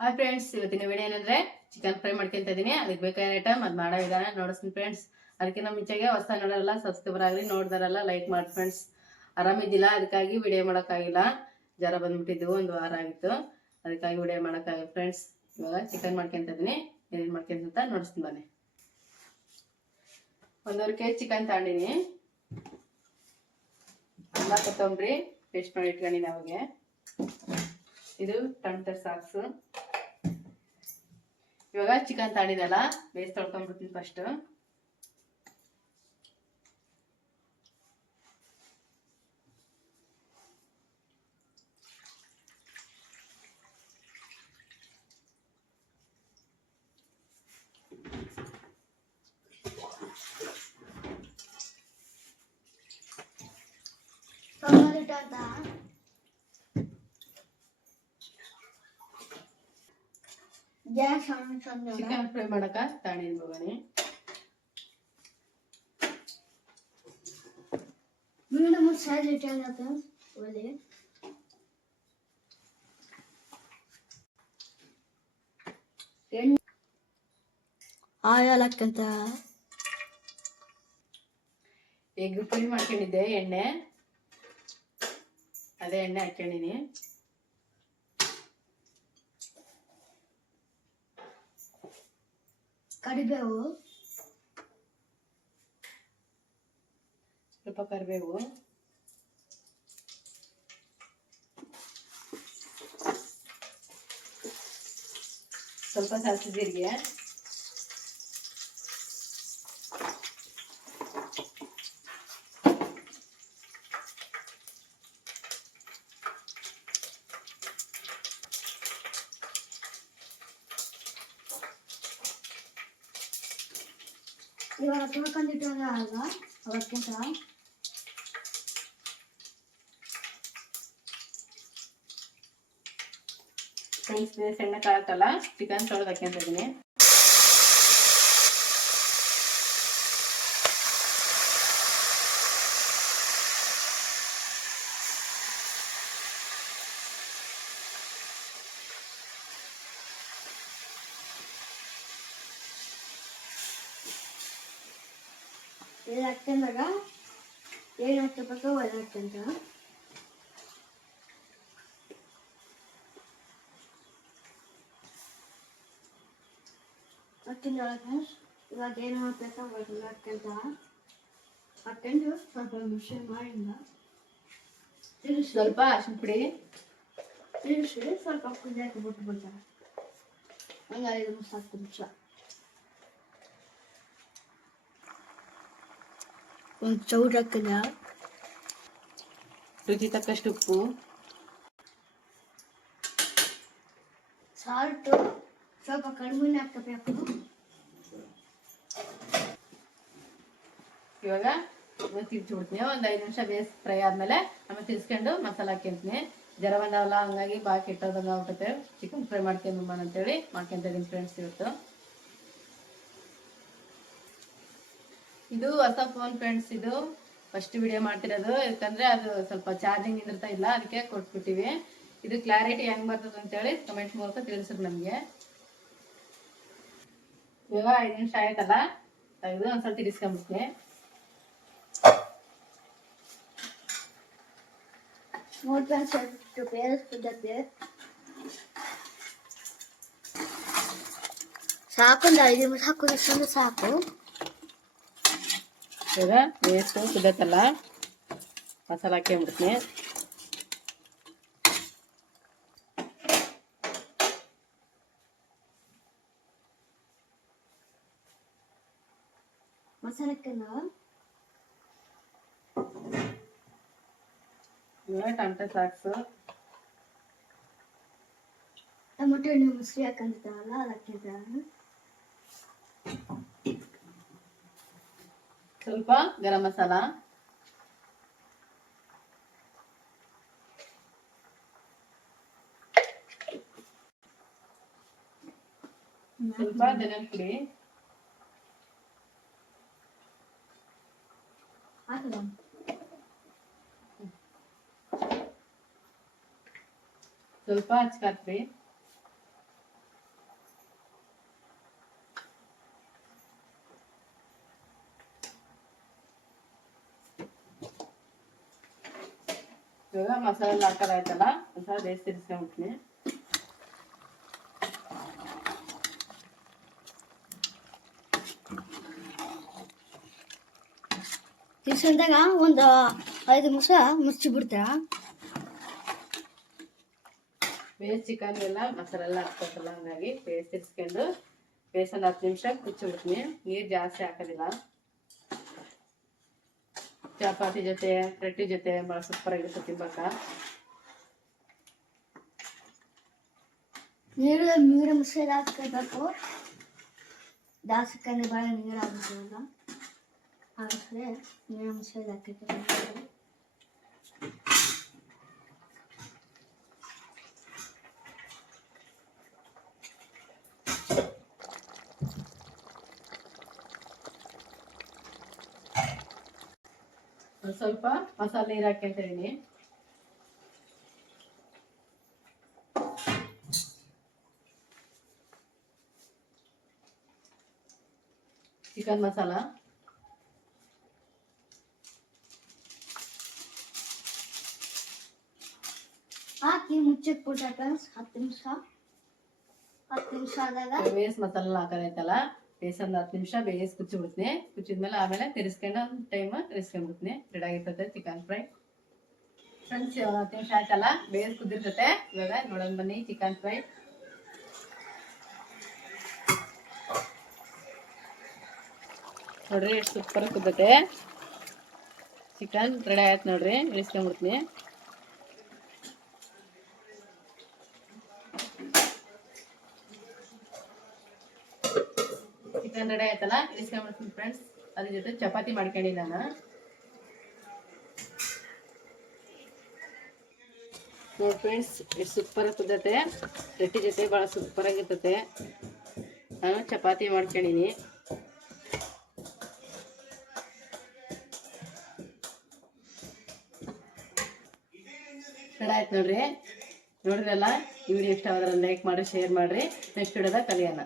Hi friends, ಇವತ್ತಿನ video ಏನಂದ್ರೆ chicken fry ಮಾಡ್ಕೊಂತ ಇದೀನಿ. ಅದಕ್ಕೆ ಬೇಕಾದ ಐಟಮ್ ಅದು ಮಾಡೋ ವಿಧಾನ ನೋಡಿಸ್ತೀನಿ ಫ್ರೆಂಡ್ಸ್. ಅದಕ್ಕಿಂತ ಮುಂಚೆಗೆ ಹೊಸ ನೋಡೋಲ್ಲ ಸಬ್ಸ್ಕ್ರೈಬರ್ ಆಗಲಿ, ನೋಡಿದಾರಲ್ಲ ಲೈಕ್ ಮಾಡಿ ಫ್ರೆಂಡ್ಸ್. ಆರಾಮಿದ್ದಿಲ್ಲ, ಅದಕ್ಕಾಗಿ ವಿಡಿಯೋ ಮಾಡೋಕ್ಕಾಗಿಲ್ಲ. ಜ್ವರ ಬಂದ್ಬಿಟ್ಟಿದ್ದು, ಒಂದು ವಾರ ಆಗಿತ್ತು, ಅದಕ್ಕಾಗಿ ವಿಡಿಯೋ ಮಾಡೋಕ್ಕಾಗಿಲ್ಲ ಫ್ರೆಂಡ್ಸ್. ಇವಾಗ ಚಿಕನ್ ಮಾಡ್ಕೊಂತ ಇದೀನಿ. ಏನೇನು ಮಾಡ್ಕೊಂತ ನೋಡಿಸ್ತೀನಿ ಬನ್ನಿ. 1.5 kg ಚಿಕನ್ ತಗೊಂಡಿನಿ. ಅಲ್ಲ ಕೊತ್ತಂಬರಿ ಪೇಸ್ಟ್ ಮಾಡಿ ಇಟ್ಕೊಂಡಿನಿ. ಅವಾಗೆ ಇದು ಟೊಮೆಟೊ ಸಾಕ್ಸು. ಇವಾಗ ಚಿಕನ್ ತಗೊಂಡಿದ್ದಲ್ಲ ಬೇಸ್ ತೊಳ್ಕೊಂಡ್ಬಿಡ್ತೀನಿ ಫಸ್ಟ್. ಚಿಕನ್ ಫ್ರೈ ಮಾಡಕ ತಗೊಂಡಿನಿ ಬಗಣಿ. ಆಯಿಲ್ ಹಾಕಂತ ಎಗ್ ಫ್ರೈ ಮಾಡ್ಕೊಂಡಿದ್ದೆ. ಎಣ್ಣೆ, ಅದೇ ಎಣ್ಣೆ ಹಾಕೊಂಡಿನಿ. ಕರಿಬೇವು, ಸ್ವಲ್ಪ ಕರಿಬೇವು, ಸ್ವಲ್ಪ ಸಾಸಿವೆ ಜೀರಿಗೆ, ಇವಾಗ ತೊಳ್ಕೊಂಡಿಟ್ಟಾಗ ಅಲ್ವಾ ಅವಕ್ಕಿಂತ ಫ್ರೆಂಡ್ಸ್. ಎಣ್ಣೆ ಕಾಳತ್ತಲ್ಲ, ಚಿಕನ್ ತೊಳೆದು ಹಾಕ್ಕೊಂತ ಇದೀನಿ. ಇದು ಹಾಕ್ಕೊಂಡಾಗ ಏನು ಹಾಕಬೇಕು ಅದು ಹಾಕ್ಕೊಂತ ಹಾಕಿಂದೊಳಗೆ ಇವಾಗ ಏನು ಹಾಕ್ಬೇಕು ಅದೆಲ್ಲ ಹಾಕ್ಕೊಂಡು ಸ್ವಲ್ಪ ಮಿಕ್ಸಿ ಮಾಡಿಂದ ಸ್ವಲ್ಪ ಅರಿಶಿನ ಪುಡಿ ತಿರುಗಿಸಿ ಸ್ವಲ್ಪ ಕುದಿಯಕ್ಕೆ ಬಿಟ್ಬಿಡ್ತಾರೆ. ಹಂಗೆ 5-10 ನಿಮಿಷ. ಒಂದು ಚೌಡ್ ಹಾಕಿದ, ರುಚಿ ತಕ್ಕಷ್ಟು ಉಪ್ಪು, ಸಾಲ್ಟು ಸ್ವಲ್ಪ ಕಡಿಮೆ ಹಾಕಬೇಕು. ಇವಾಗ ತಿರ್ಸ್ಬಿಡ್ತೀನಿ. ಒಂದು 5 ನಿಮಿಷ ಬೇಸ್ ಫ್ರೈ ಆದ್ಮೇಲೆ ಆಮೇಲೆ ತಿರ್ಸ್ಕೊಂಡು ಮಸಾಲ ಹಾಕ್ಯಂತೀನಿ. ಜ್ವರ ಬಂದಾವಲ್ಲ, ಹಂಗಾಗಿ ಬಾಯಿ ಕೆಟ್ಟೋದಂಗೆ ಆಗ್ಬಿಟ್ಟೈತೆ. ಚಿಕನ್ ಫ್ರೈ ಮಾಡ್ಕೊಂಡು ಅಂತೇಳಿ ಮಾಡ್ಕೊಂತ ಇದೀನಿ ಫ್ರೆಂಡ್ಸ್ ಇವತ್ತು. ಇದು ಹೊಸ ಫೋನ್ ಫ್ರೆಂಡ್ಸ್. ಇದು ಫಸ್ಟ್ ವಿಡಿಯೋ ಮಾಡ್ತಿರೋದು, ಯಾಕಂದ್ರೆ ಅದು ಸ್ವಲ್ಪ ಚಾರ್ಜಿಂಗ್ ಇರ್ತಾ ಇಲ್ಲ, ಅದಕ್ಕೆ ಕೊಟ್ಬಿಟ್ಟಿವಿ. ಇದು ಕ್ಲಾರಿಟಿ ಹೆಂಗ್ ಬರ್ತದೆ ಅಂತೇಳಿ ಕಮೆಂಟ್ ಮೂಲಕ ತಿಳಿಸ್ರಿ ನಮಗೆ. ಇವಾಗ 5 ನಿಮಿಷ ಆಯ್ತಲ್ಲ, ತೆಗೆದು ಒಂದ್ಸಲ ತಿರ್ಸ್ಕೊಂಡ್ಬಿಡ್ತೀನಿ. ಸಾಕು, 5 ನಿಮಿಷ ಹಾಕೋದು ಸಾಕು. ಇವಾಗ ವೇಸ್ಟು ಕುದತ್ತಲ್ಲ, ಮಸಾಲ ಹಾಕ್ಕೊಂಡ್ಬಿಡ್ತೀನಿ. ಮಸಾಲಕ್ಕೆ ಇವಾಗ ಟೊಮೆಟೊ ಸಾಕ್ಸು, ಟೊಮೆಟೊ ಹಣ್ಣು ಮೊಸರು ಹಾಕಂತಾರಲ್ಲ ಅದಕ್ಕೆ ಸ್ವಲ್ಪ ಗರಂ ಮಸಾಲ, ಸ್ವಲ್ಪ ಧನಿಯಾ ಪುಡಿ, ಸ್ವಲ್ಪ ಹಚ್ಕಾತ್ರಿ, ಇವಾಗ ಮಸಾಲೆ ಎಲ್ಲ ಹಾಕೋದಾಯ್ತಲ್ಲ ಒಂದ್ಸಲ ಬೇಸ್ ತಿರ್ಸ್ಕೊಂಡ್ಬಿಡ್ತೀನಿ. ತಿರ್ಸ್ಕೊಂಡಾಗ ಒಂದು 5 ನಿಮಿಷ ಮುಚ್ಚಿಬಿಡ್ತೀರಾ. ಬೇಸ್ ಚಿಕನ್ ಎಲ್ಲ ಮಸಾಲೆ ಎಲ್ಲ ಹಾಕ್ಬೇಕಲ್ಲ, ಹಂಗಾಗಿ ಬೇಸ್ ತಿರ್ಸ್ಕೊಂಡು ಬೇಸ್ ಒಂದು 10 ನಿಮಿಷ ಕುಚ್ಚಿಬಿಡ್ತೀನಿ. ನೀರು ಜಾಸ್ತಿ ಹಾಕೋದಿಲ್ಲ. ಚಪಾತಿ ಜೊತೆ ರೊಟ್ಟಿ ಜೊತೆ ಭಾಳ ಸೂಪರಾಗಿರುತ್ತೆ ತಿನ್ಬೇಕ. ನೀರು ಮುಸೇದು ಹಾಕ್ಕೋಬೇಕು. ಜಾಸ್ತಿ ಕಣ್ಣು ಭಾಳ ನೀರು ಹಾಕ್ಬೇಕಲ್ಲ, ಹಾಕಿದ್ರೆ ನೀರು ಮುಸೇದು ಹಾಕಬೇಕು. ಸ್ವಲ್ಪ ಮಸಾಲೆ ನೀರು ಹಾಕ್ಯಂತಿದ್ದೀನಿ. ಚಿಕನ್ ಮಸಾಲ ಹಾಕಿ ಮುಚ್ಚಿಟ್ಬಿಟ್ಟ ಫ್ರೆಂಡ್ಸ್ 10 ನಿಮಿಷ. 10 ನಿಮಿಷ ಆದಾಗ ಬೇಸ್ ಮಸಾಲ ಹಾಕೋದೈತಲ್ಲ, ಬೇಸ್ ಒಂದು 10 ನಿಮಿಷ ಬೇಸ್ ಕುಚ್ಚಿಬಿಡ್ತೀನಿ. ಕುಚ್ಚಿದ್ಮೇಲೆ ಆಮೇಲೆ ತಿರ್ಸ್ಕೊಂಡು ಒಂದು ಟೈಮ್ ತಿರ್ಸ್ಕೊಂಡ್ಬಿಡ್ತೀನಿ. ರೆಡಿ ಆಗಿರ್ತದೆ ಚಿಕನ್ ಫ್ರೈ. ಫ್ರೆಂಡ್ಸ್ 10 ನಿಮಿಷ ಆಯ್ತಲ್ಲ, ಬೇಸ್ ಕುದ್ದಿರ್ತತೆ. ಇವಾಗ ನೋಡೋಣ ಬನ್ನಿ ಚಿಕನ್ ಫ್ರೈ. ನೋಡ್ರಿ ಎಷ್ಟು ಸೂಪರ್ ಕುದ್ದತೆ. ಚಿಕನ್ ರೆಡಿ ಆಯ್ತು ನೋಡ್ರಿ, ಇಳಿಸ್ಕೊಂಡ್ಬಿಡ್ತೀನಿ. ಚಿಕನ್ ರೆಡಿ ಆಯ್ತಲ್ಲ, ಇಳಿಸ್ಕೊಂಡ್ಬಿಡ್ತೀನಿ ಫ್ರೆಂಡ್ಸ್. ಅದ್ರ ಜೊತೆ ಚಪಾತಿ ಮಾಡ್ಕೊಂಡಿ ನಾನು. ನೋಡಿ ಫ್ರೆಂಡ್ಸ್ ಎಷ್ಟು ಸೂಪರ್ ಕುದ್ದತೆ. ರೊಟ್ಟಿ ಜೊತೆ ಭಾಳ ಸೂಪರ್ ಆಗಿರ್ತತೆ. ನಾನು ಚಪಾತಿ ಮಾಡ್ಕೊಂಡಿನಿ. ರೆಡಿ ಆಯ್ತು ನೋಡ್ರಿ. ನೋಡ್ರಲ್ಲ, ಈ ವಿಡಿಯೋ ಇಷ್ಟ ಆದ್ರೆ ಲೈಕ್ ಮಾಡಿ, ಶೇರ್ ಮಾಡಿರಿ. ನೆಕ್ಸ್ಟ್ ವಿಡಿಯೋದಾಗ ಕಲಿಯೋಣ.